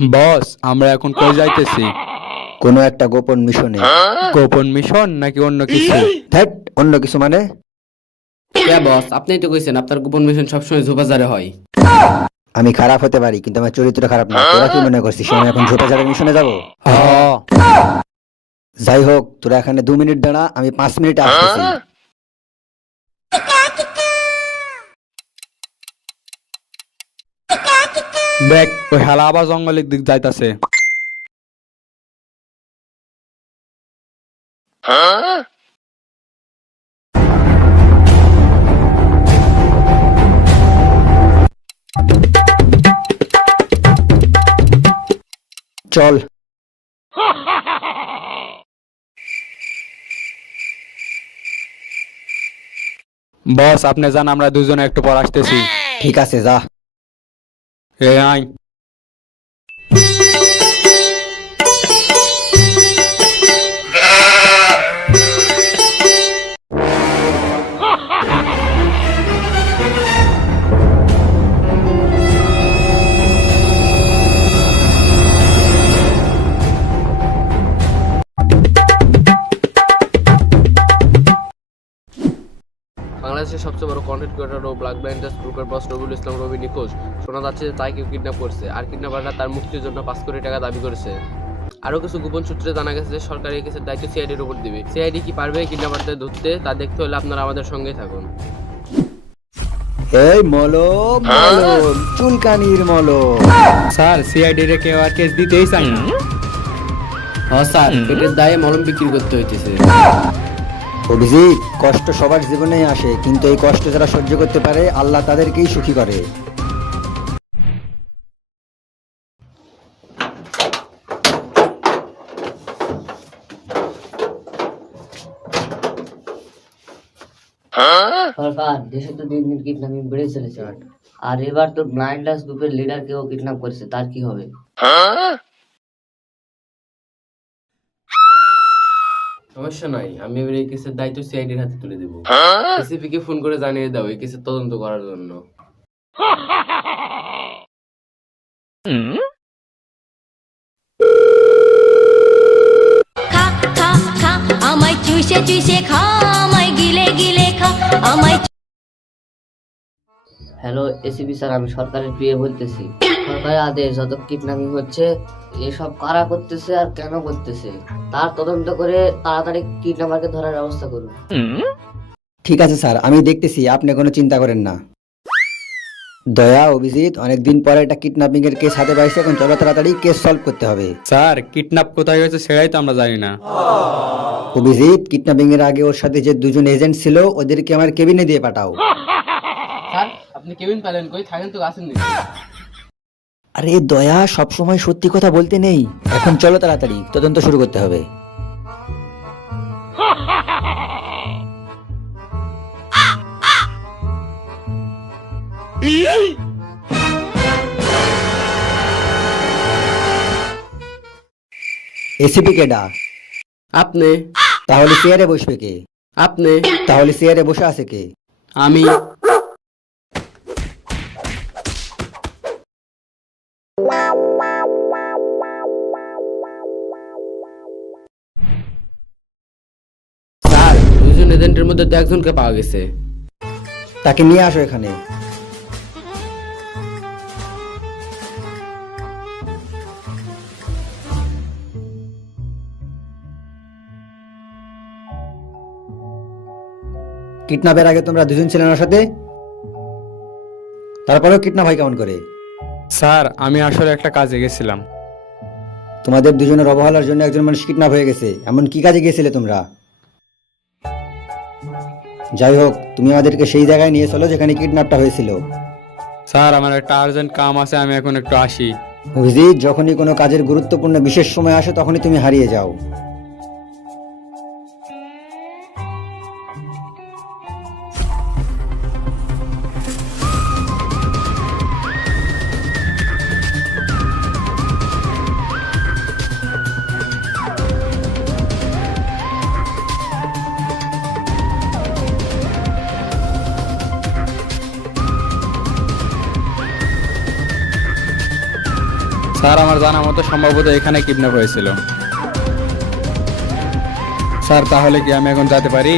বস, আমরা এখন কই যাইতেছি? কোনো একটা গোপন মিশনে। গোপন মিশন নাকি অন্য কিছু? ধ্যাট, অন্য কিছু মানে? কে বস, আপনিই তো কইছেন আপনার গোপন মিশন সবসময় ঝোপাঝাড়ে হয়। আমি খারাপ হতে পারি কিন্তু আমার চরিত্র খারাপ না। তোরা কি মনে করছিস আমি এখন ঝোপাঝাড়ের মিশনে যাব? হ। যাই হোক, তোরা এখানে 2 মিনিট দাঁড়া, আমি 5 মিনিটে আসতেছি। দেখ, ওই হালা আবার জঙ্গলের দিক যাইতাছে। চল। বস, আপনি জান আমরা দুজনে একটু পর আসতেছি। ঠিক আছে, যা। A I. বাংলাদেশের সবচেয়ে বড় কন্টেন্ট ক্রিয়েটর ও ব্ল্যাক ব্লাইন্ডার্স গ্রুপের বস রবিউল ইসলাম রবি নিখোঁজ। শোনা যাচ্ছে যে তাই কেউ কিডন্যাপ করছে, আর কিডন্যাপাররা তার মুক্তির জন্য 5 কোটি টাকা দাবি করেছে। আরও কিছু গোপন সূত্রে জানা গেছে যে সরকার এই কেসের দায়িত্ব সিআইডির উপর দিবে। সিআইডি কি পারবে কিডন্যাপারদের ধরতে, তা দেখতে হলে আপনারা আমাদের সঙ্গেই থাকুন। এই মলম মলম, চুলকানির মলম। স্যার, সিআইডি রে কেউ আর কেস দিতেই চাই না। হ্যাঁ স্যার, পেটের দায়ে মলম বিক্রি করতে হইতেছে। অভিজিৎ, কষ্ট সবার জীবনেই আসে, কিন্তু এই কষ্ট যারা সহ্য করতে পারে আল্লাহ তাদেরকেই সুখী করে। সরকার, দেশে তো দিন দিন কিডন্যাপিং বেড়ে চলেছে, আর এবার তো ব্লাইন্ডার্স গ্রুপের লিডারকেও কিডন্যাপ করেছে, তার কি হবে? সমস্যা নাই, আমি এবার এই কেসের দায়িত্ব সিআইডির হাতে তুলে দেবো। এসিপি কে ফোন করে জানিয়ে দাও এই কেসের তদন্ত করার জন্য। খা খা খা আমায় চুষে চুষে খা আমায় গিলে গিলে খা আমায় হ্যালো এসিপি স্যার, আমি সরকারের পিএ বলতেছি। সরকারের আদেশ, যত কিডন্যাপিং হচ্ছে এসব কারা করতেছে আর কেন করতেছে তার তদন্ত করে তাড়াতাড়ি কিডন্যাপারকে ধরার ব্যবস্থা করুন। ঠিক আছে স্যার, আমি দেখতেছি, আপনি কোনো চিন্তা করেন না। দয়া, অভিজিৎ, অনেকদিন পরে একটা কিডন্যাপিং এর কেস হাতে পাইছে, এখন চলো তাড়াতাড়ি কেস সলভ করতে হবে। স্যার, কিডন্যাপ কোথায় হয়েছে সেটাই তো আমরা জানি না। অভিজিৎ, কিডন্যাপিং এর আগে ওর সাথে যে 2জন এজেন্ট ছিল ওদেরকে আমার কেবিনে দিয়ে পাঠাও। স্যার, আপনি কেবিন পেলেন কই? থাকেন তো আসেন নি। আরে দয়া, সব সময় সত্যি কথা বলতে নেই। এখন চলো তাড়াতাড়ি তদন্ত শুরু করতে হবে। এসিপি কেডা? আপনি। তাহলে চেয়ারে বসবে কে? আপনি। তাহলে চেয়ারে বসে আছে কে? আমি। স্যার, দুজন এজেন্টের মধ্যে তো একজনকে পাওয়া গেছে। তাকে নিয়ে আসো এখানে। কিডন্যাপের আগে তোমরা 2জন ছিলেন ওর সাথে, তারপরেও কিডন্যাপ হয় কেমন করে? স্যার, আমি আসলে একটা কাজে গেছিলাম। তোমাদের 2জনের অবহেলার জন্য একজন মানুষ কিডন্যাপ হয়ে গেছে। এমন কি কাজে গিয়েছিলে তোমরা? যাই হোক, তুমি আমাদেরকে সেই জায়গায় নিয়ে চলো যেখানে কিডন্যাপটা হয়েছিল। স্যার, আমার একটা আর্জেন্ট কাম আছে, আমি এখন একটু আসি। অভিজিৎ, যখনই কোনো কাজের গুরুত্বপূর্ণ বিশেষ সময় আসে তখনই তুমি হারিয়ে যাও। স্যার আমার জানা মতো সম্ভবত এখানে কিডন্যাপ হয়েছিল। স্যার তাহলে কি আমি এখন যেতে পারি?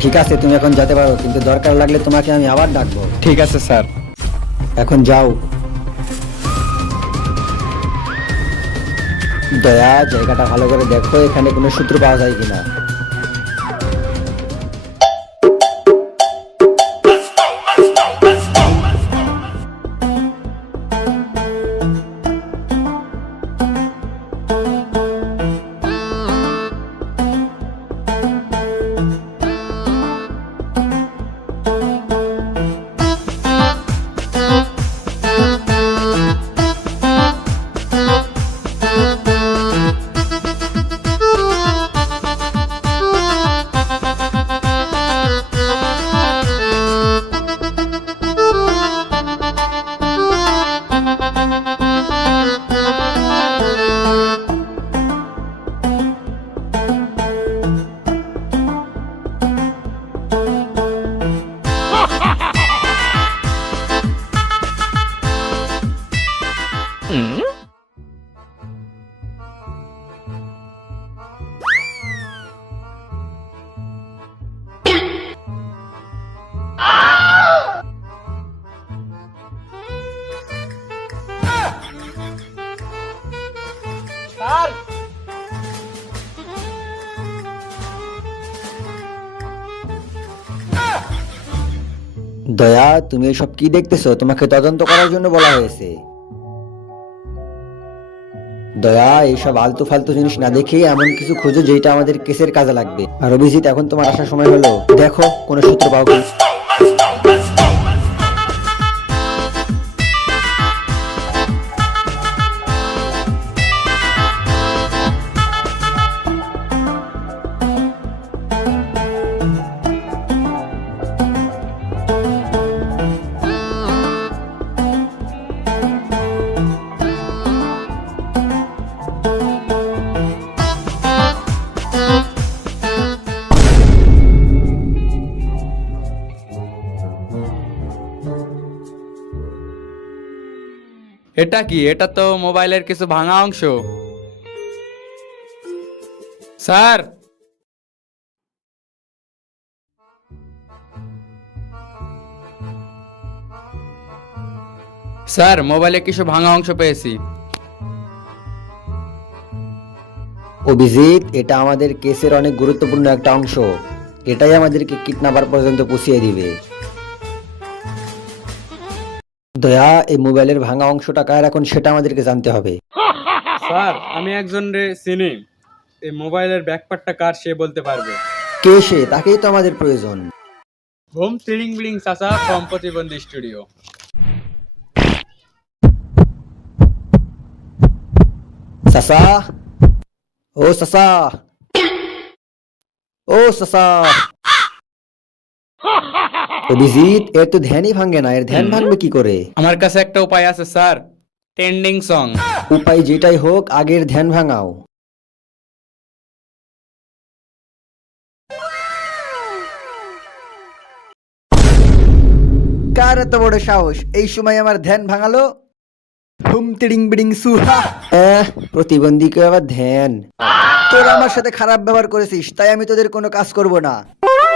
ঠিক আছে, তুমি এখন যেতে পারো, কিন্তু দরকার লাগলে তোমাকে আমি আবার ডাকবো। ঠিক আছে স্যার। এখন যাও। দয়া, জায়গাটা ভালো করে দেখো, এখানে কোনো সূত্র পাওয়া যায় কিনা। দয়া, তুমি এসব কি দেখতেছো? তোমাকে তদন্ত করার জন্য বলা হয়েছে। দয়া, এইসব আলতু ফালতু জিনিস না দেখে এমন কিছু খোঁজো যেটা আমাদের কেসের কাজে লাগবে। আর অভিজিৎ, এখন তোমার আসার সময় হলো, দেখো কোনো সূত্র পাও কি। এটা কি? এটা তো মোবাইলের কিছু ভাঙা অংশ। স্যার, স্যার মোবাইলে কিছু ভাঙা অংশ পেয়েছি। অভিজিৎ, এটা আমাদের কেসের অনেক গুরুত্বপূর্ণ একটা অংশ। এটাই আমাদেরকে কিডন্যাপার পর্যন্ত পৌঁছিয়ে দিবে। দয়া, এই মোবাইলের ভাঙা অংশটা কার এখন সেটা আমাদেরকে জানতে হবে। স্যার আমি একজন চিনি, এই মোবাইলের ব্যাকপার্টটা কার সে বলতে পারবে। কে সে? তাকেই তো আমাদের প্রয়োজন। হোম ট্রিলিং বিলিং চাচা ফ্রম প্রতিবন্ধী স্টুডিও। সাসা, ও সাসা, ও সাসা। অভিজিৎ, এর তো ধ্যানই ভাঙে না, এর ধ্যান ভাঙবে কি করে? আমার কাছে একটা উপায় আছে স্যার, ট্রেন্ডিং সং। উপায় যেটাই হোক, আগের ধ্যান ভাঙাও। কার এত বড় সাহস এই সময় আমার ধ্যান ভাঙালো? হুম তিড়িং বিড়িং সুহা। প্রতিবন্ধীকে আবার ধ্যান। তোরা আমার সাথে খারাপ ব্যবহার করেছিস, তাই আমি তোদের কোনো কাজ করব না।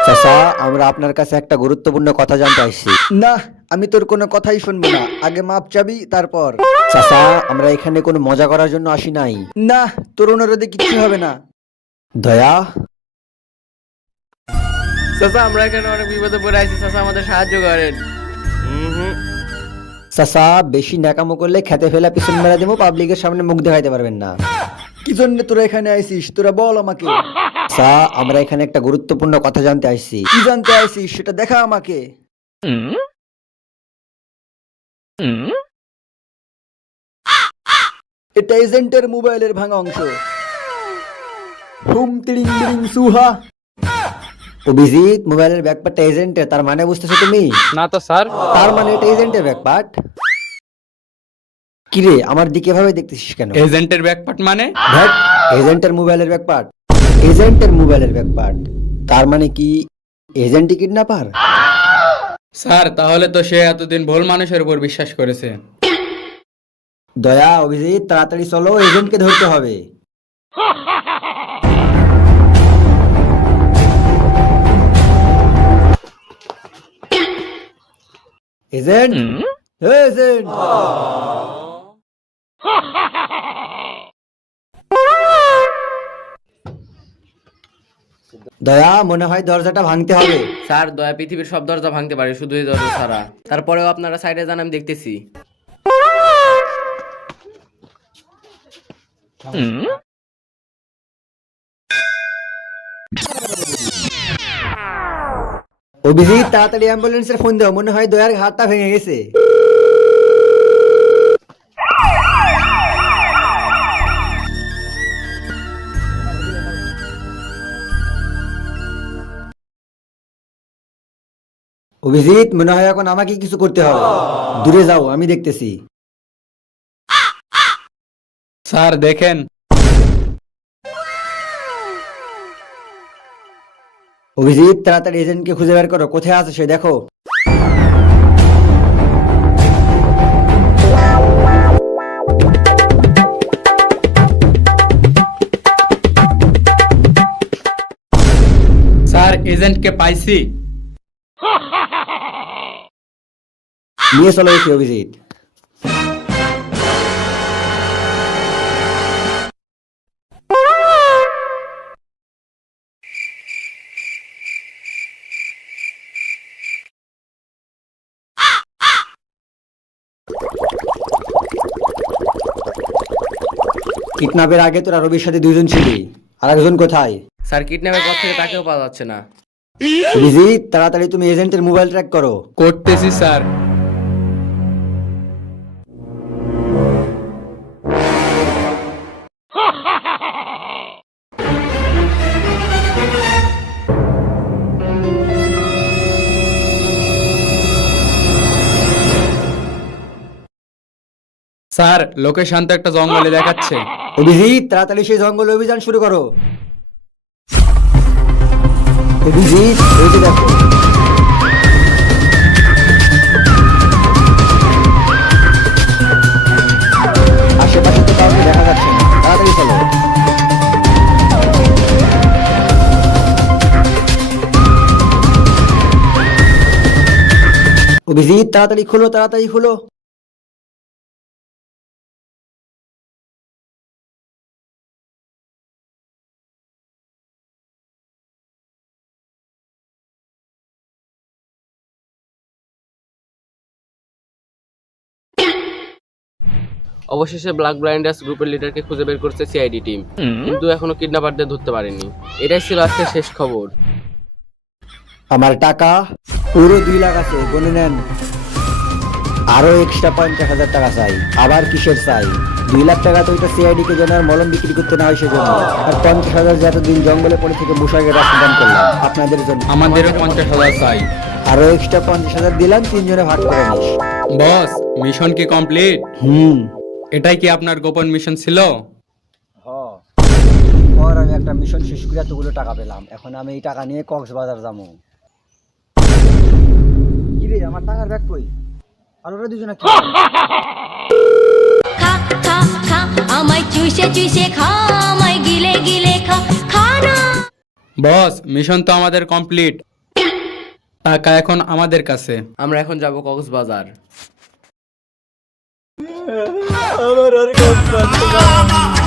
চাচা, আমরা আপনার কাছে একটা গুরুত্বপূর্ণ কথা জানতে আসছি। না, আমি তোর কোনো কথাই শুনবো না, আগে মাপ চাবি তারপর। চাচা, আমরা এখানে কোনো মজা করার জন্য আসি নাই। না, তোর অনুরোধে কিছু হবে না। দয়া, চাচা আমরা এখানে অনেক বিপদে পড়ে আছি, চাচা আমাদের সাহায্য করেন। চাচা, বেশি ন্যাকামো করলে খেতে ফেলা পিছন মেরা দেবো, পাবলিকের সামনে মুখ দেখাইতে পারবেন না। কি জন্য তোরা এখানে আইছিস? তোরা বল আমাকে। চাচা, আমরা এখানে একটা গুরুত্বপূর্ণ কথা জানতে আসছি। কি জানতে আইছিস সেটা দেখা আমাকে। এটা এজেন্টের মোবাইলের ভাঙা অংশ। হুম তিড়িং বিড়িং সুহা। অভিজিৎ, মোবাইলের ব্যাকপার্টটা এজেন্টের, তার মানে বুঝতেছো তুমি? না তো স্যার। তার মানে এটা এজেন্টের ব্যাকপার্ট। কিরে, আমার দিকে ভাবে দেখতেছিস কেন? এজেন্টের ব্যাকপার্ট মানে? ধ্যাৎ, এজেন্টের মোবাইলের ব্যাকপার্ট। এজেন্টের মোবাইলের ব্যাকপার্ট, তার মানে কি এজেন্টই কিডন্যাপার? স্যার তাহলে তো সে এতদিন ভুল মানুষের উপর বিশ্বাস করেছে। দয়া, অভিজিৎ, তাড়াতাড়ি চলো, এজেন্টকে ধরতে হবে। Agent, agent. দয়া, মনে হয় দরজাটা ভাঙতে হবে। স্যার, দয়া পৃথিবীর সব দরজা ভাঙতে পারে, শুধু এই দরজা ছাড়া। তারপরেও আপনারা সাইডে যান, আমি দেখতেছি। অভিজিৎ, তাড়াতাড়ি অ্যাম্বুলেন্সের ফোন দাও, মনে হয় দয়ার হাতটা ভেঙে গেছে। অভিজিৎ, মনে হয় এখন আমাকে কিছু করতে হবে। দূরে যাও, আমি দেখতেছি। স্যার দেখেন। অভিজিৎ, তাড়াতাড়ি এজেন্টকে খুঁজে বের করো, কোথায় আছে সে দেখো। স্যার, এজেন্টকে পাইছি। নিয়ে চলো একে, অভিজিৎ। কিডন্যাপের আগে তোরা রবির সাথে দুইজন ছিলি, আর একজন কোথায়? স্যার, কিডন্যাপের পর থেকে তাকেও পাওয়া যাচ্ছে না। অভিজিৎ, তাড়াতাড়ি তুমি এজেন্টের মোবাইল ট্র্যাক করো। করতেছি স্যার। স্যার, লোকেশন তো একটা জঙ্গলে দেখাচ্ছে। অভিজিৎ, তাড়াতাড়ি সেই জঙ্গলে অভিযান শুরু করো। অভিজিৎ, এই যে দেখো। আশেপাশে তো কাউকে দেখা যাচ্ছে না, তাড়াতাড়ি চলো। অভিজিৎ, তাড়াতাড়ি খুলো, তাড়াতাড়ি খুলো। অবশেষে ব্ল্যাক ব্লাইন্ডার্স গ্রুপের লিডারকে খুঁজে বের করছে সিআইডি টিম, কিন্তু এখনো কিডন্যাপারদের ধরতে পারেনি। এটাই ছিল আজকে শেষ খবর। আমার টাকা পুরো 2 লাখ আছে, গুনে নেন। আরো এক্সট্রা 50,000 টাকা চাই। আবার কিসের চাই? 2 লাখ টাকা তো ওইটা সিআইডি কে যেন আর মলম বিক্রি করতে না হয় সেজন্য, আর 50,000 যে এতদিন জঙ্গলে পড়ে থেকে মুশাকের রাস্তাদান করলাম আপনাদের জন্য। আমাদেরও 50,000 চাই। আরো এক্সট্রা 50,000 দিলাম, 3 জনে ভাগ করে নিস। বস, মিশন কি কমপ্লিট? এটাই কি আপনার গোপন মিশন ছিল? পর আমি একটা মিশন শেষ করে এতগুলো টাকা পেলাম, এখন আমি এই টাকা নিয়ে কক্সবাজার যাবো। কি রে, আমার টাকার ব্যাগ কই? আর ওরা দুজনে কি? খা খা খা আমায় চুষে চুষে খা আমায় গিলে গিলে খা খানা। বস, মিশন তো আমাদের কমপ্লিট। টাকা এখন আমাদের কাছে। আমরা এখন যাব কক্সবাজার। আমার আর কক্সবাজার